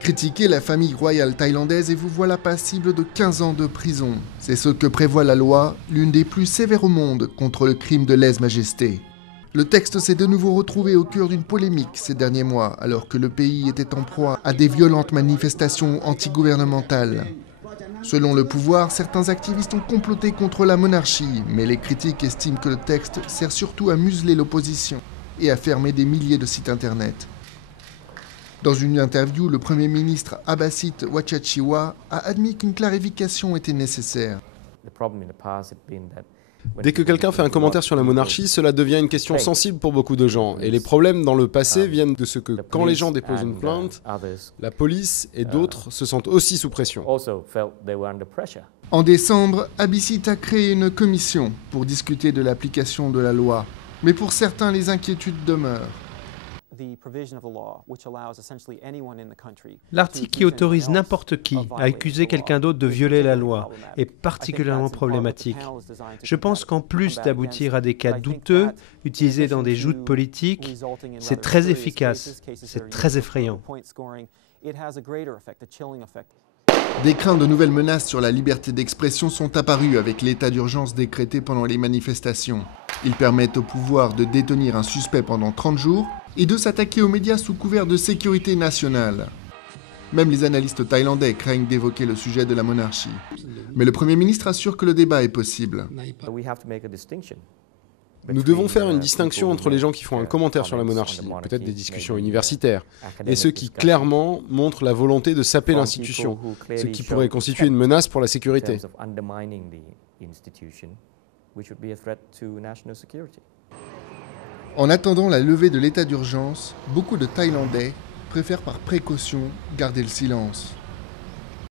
Critiquez la famille royale thaïlandaise et vous voilà passible de 15 ans de prison. C'est ce que prévoit la loi, l'une des plus sévères au monde contre le crime de lèse-majesté. Le texte s'est de nouveau retrouvé au cœur d'une polémique ces derniers mois, alors que le pays était en proie à des violentes manifestations antigouvernementales. Selon le pouvoir, certains activistes ont comploté contre la monarchie, mais les critiques estiment que le texte sert surtout à museler l'opposition et à fermer des milliers de sites internet. Dans une interview, le Premier ministre Abhasit Wachachchiwa a admis qu'une clarification était nécessaire. Dès que quelqu'un fait un commentaire sur la monarchie, cela devient une question sensible pour beaucoup de gens. Et les problèmes dans le passé viennent de ce que, quand les gens déposent une plainte, la police et d'autres se sentent aussi sous pression. En décembre, Abhasit a créé une commission pour discuter de l'application de la loi. Mais pour certains, les inquiétudes demeurent. L'article qui autorise n'importe qui à accuser quelqu'un d'autre de violer la loi est particulièrement problématique. Je pense qu'en plus d'aboutir à des cas douteux, utilisés dans des joutes politiques, c'est très efficace, c'est très effrayant. Des craintes de nouvelles menaces sur la liberté d'expression sont apparues avec l'état d'urgence décrété pendant les manifestations. Ils permettent au pouvoir de détenir un suspect pendant 30 jours et de s'attaquer aux médias sous couvert de sécurité nationale. Même les analystes thaïlandais craignent d'évoquer le sujet de la monarchie. Mais le Premier ministre assure que le débat est possible. Nous devons faire une distinction entre les gens qui font un commentaire sur la monarchie, peut-être des discussions universitaires, et ceux qui clairement montrent la volonté de saper l'institution, ce qui pourrait constituer une menace pour la sécurité. En attendant la levée de l'état d'urgence, beaucoup de Thaïlandais préfèrent par précaution garder le silence.